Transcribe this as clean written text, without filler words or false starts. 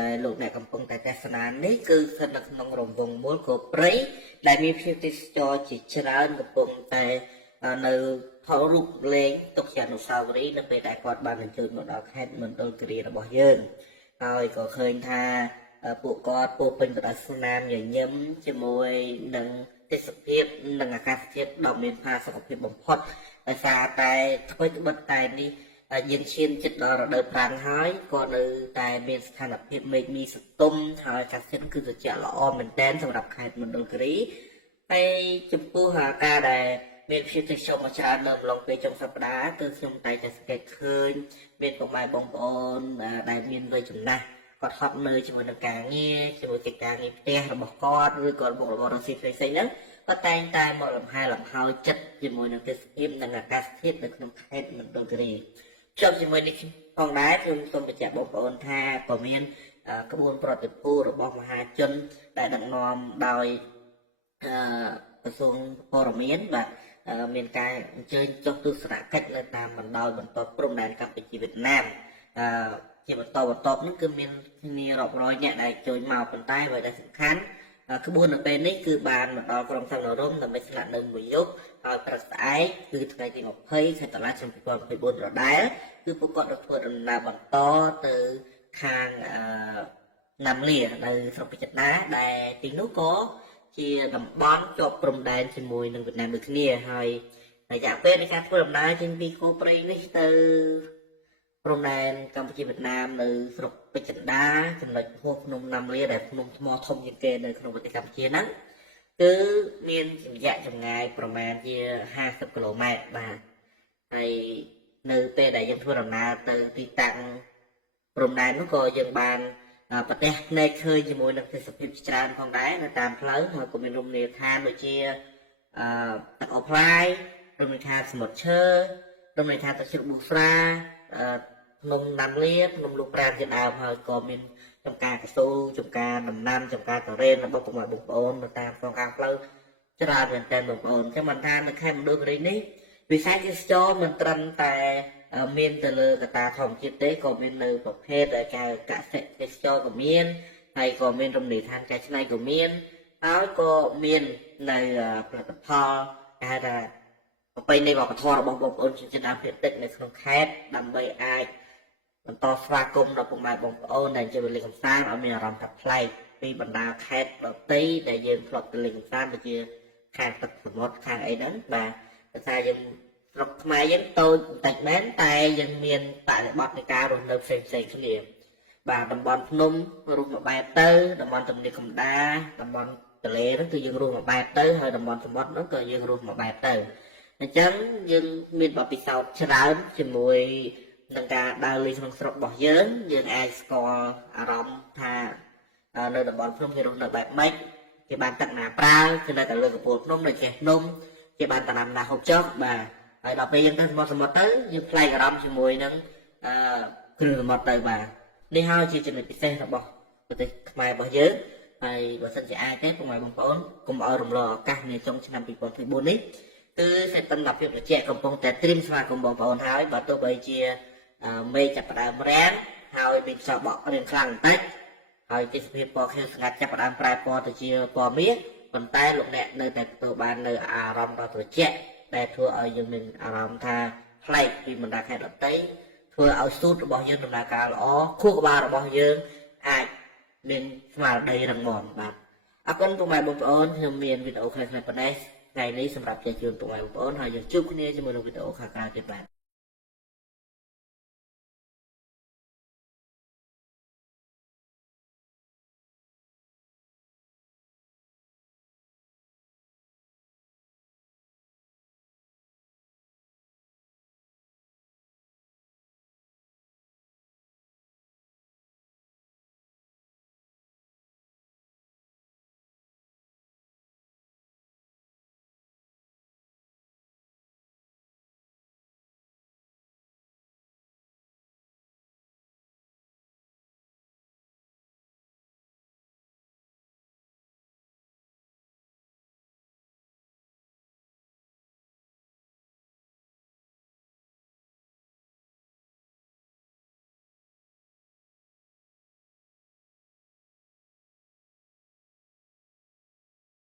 ដែលលោកអ្នកកំពុងតែទស្សនានេះគឺស្ថិតនៅក្នុងរង្វង់មូលគោព្រៃដែលមានភ្ញៀវទេសចរជាច្រើនកំពុងតែនៅថតរូបលេងទុកជាអនុស្សាវរីយ៍នៅពេលដែលគាត់បានអញ្ជើញមកដល់ខេត្តមណ្ឌលគិរីរបស់យើងហើយក៏ឃើញថាពួកគាត់ពោពេញទៅដោយស្នាមញញឹមជាមួយនឹងទេសភាពនិងអាកាសធាតុដ៏មានផាសុកភាពបំផុតដោយសារតែថ្មីត្បិតតែនេះយើងឈានចិត្តដល់រដូវប្រាំងហើយក៏នៅតែមានស្ថានភាពមេឃមីសតុំហើយអាកាសធាតុគឺត្រជាក់ល្អមែនទែនសម្រាប់ខេត្តមណ្ឌលគិរីហើយចំពោះការដែលមានភ្ញៀវទេសចរមកច្រើននៅអំឡុងពេលចុងសប្តាហ៍គឺខ្ញុំតែសង្កេតឃើញមានពុកម៉ែបងប្អូនដែលមានវ័យចំណាស់គាត់ហត់នៅជាមួយនឹងការងារជាមួយកិច្ចការងារផ្ទះរបស់គាត់ឬក៏មុខរបររកស៊ីផ្សេងៗហ្នឹងគាត់តែងតែមកលំហែលំហើយចិត្តជាមួយនឹងទេសភាពនិងអាកាសធាតុនៅក្នុងខេត្តមណ្ឌលគិរីចុះជាមួយនេះផងដែរខ្ញុំសូមបញ្ជាក់បងប្អូនថាក៏មានក្បួនប្រតិភូរបស់មហាជនដែលដឹកនាំដោយក្រសួងព័ត៌មានបាទមានការអញ្ជើញចុះទស្សនកិច្ចនៅតាមបណ្ដោយបន្ទាត់ព្រំដែនកម្ពុជាវៀតណាមជាបន្តនេះគឺមានគ្នារាប់រយអ្នកដែលចូលមកប៉ុន្តែអ្វីដែលសំខាន់ក្បួននៅពេលនេះគឺបានមកដល់ក្រុងសំណរមដើម្បីស្នាក់នៅមួយយប់ហើយព្រឹកស្អែកគឺថ្ងៃទី20ខែតុលាឆ្នាំ2024ដដែលគឺពួកគាត់នឹងធ្វើដំណើរបន្តទៅខាងណាំលានៅស្រុកពិចិត្រណាដែលទីនោះក៏ជាតំបន់ជាប់ព្រំដែនជាមួយនឹងវៀតណាមដូចគ្នាហើយរយៈពេលនៃការធ្វើដំណើរចេញពីគោព្រៃនេះទៅព្រំដែនកម្ពុជាវៀតណាមនៅស្រុកពេជ្រចិន្តាចំណុចហួសភ្នំណាំលាដែលភ្នំថ្មធំជាងគេនៅក្នុងប្រទេសកម្ពុជាហ្នឹងគឺមានរយៈចម្ងាយប្រមាណជា50គីឡូម៉ែត្របាទហើយនៅពេលដែលយើងធ្វើដំណើរទៅទីតាំងព្រំដែននោះក៏យើងបានប្រទេសភ្នែកឃើញជាមួយនឹងទេសភាពច្រើនផងដែរនៅតាមផ្លូវហើយក៏មានរមណីយដ្ឋានដូចជាទឹកអូផ្លាយរមណីយដ្ឋានសមុទ្រឈើរមណីយដ្ឋានទឹកជ្រោះប៊ូស្រាភ្នំណាំលាភ្នំលោកប្រានជាដើមហើយក៏មានចំការកស៊ូចំការដំណាំចំការតរ៉េនរបស់បងប្អូននៅតាមសងខាងផ្លូវច្រើនមែនទែនបងប្អូនចឹងមិនថានៅខេត្តមណ្ឌលគិរីនេះវិស័យទេសចរមិនត្រឹមតែមានទៅលើកត្តាធម្មជាតិទេក៏មាននៅប្រភេទការកសិទេសចរក៏មានហើយក៏មានរមណីយដ្ឋានកែច្នៃក៏មានហើយក៏មាននៅផលិតផលគេហៅថាប្រពៃណីវប្បធម៌របស់បងប្អូនជនជាតិដើមភាគតិចនៅក្នុងខេត្តដើម្បីអាចបន្តស្វាគមន៍ដល់ពុកម៉ែបងប្អូនដែលចូលលេងកម្សាន្តឲ្យមានអារម្មណ៍ថាប្លែកពីបណ្ដាខេត្តដទៃដែលយើងធ្លាប់ទៅលេងកម្សាន្តដូចជាខាងទឹកសមុទ្រខាងអីហ្នឹងបាទតែថាយើងស្រុកខ្មែរយើងតូចបន្តិចមែនតែយើងមានបរិបទនៃការរស់នៅផ្សេងគ្នាបាទតំបន់ភ្នំរស់មួយបែបទៅតំបន់ទំនាបកណ្ដាលតំបន់ទន្លេហ្នឹងគឺយើងរស់មួយបែបទៅហើយតំបន់សមុទ្រហ្នឹងក៏យើងរស់មួយបែបទៅអញ្ចឹងយើងមានបទពិសោធន៍ច្រើនជាមួយនឹងការដើរលេងក្នុងស្រុករបស់យើងអាចស្គាល់អារម្មណ៍ថានៅតំបន់ភ្នំគេរស់នៅបែបម៉េចគេបានទឹកណាប្រើគឺនៅតែលើកំពូលភ្នំនៅចេះភ្នំគេបានតំណាំណាហូបចុកបាទហើយដល់ពេលយើងទៅសមុទ្រទៅយើងប្លែកអារម្មណ៍ជាមួយនឹងគ្រឿងសមុទ្រទៅបាទនេះហើយជាចំណុចពិសេសរបស់ប្រទេសខ្មែររបស់យើងហើយបើសិនជាអាចទេពុកម៉ែបងប្អូនកុំឲ្យរំលងឱកាសនាចុងឆ្នាំ2024នេះគឺសេតនភាពត្រជាក់កំពុងតែត្រៀមស្វាគមន៍បងប្អូនហើយបើទោះបីជាមេឃចាប់ផ្ដើមរាំងហើយមានខ្យល់បក់រៀងខ្លាំងបន្តិចហើយទេសភាពពណ៌ខៀវស្ងាត់ចាប់ផ្ដើមប្រែពណ៌ទៅជាពណ៌មាសប៉ុន្តែលោកអ្នកនៅតែទទួលបាននៅអារម្មណ៍ដ៏ត្រជាក់ដែលធ្វើឲ្យយើងមានអារម្មណ៍ថាប្លែកពីបណ្ដាខេត្តដទៃធ្វើឲ្យស៊ូតរបស់យើងដំណើរការល្អខួរក្បាលរបស់យើងអាចមានស្មារតីរឹងមាំបាទអរគុណពុកម៉ែបងប្អូនខ្ញុំមានវីដេអូខ្លីៗប៉ុណ្ណេះថ្ងៃនេះសម្រាប់ជជែកជូនពុកម៉ែបងប្អូនហើយយើងជួបគ្នាជាមួយនៅវីដេអូខាងក្រោយទៀតបាទ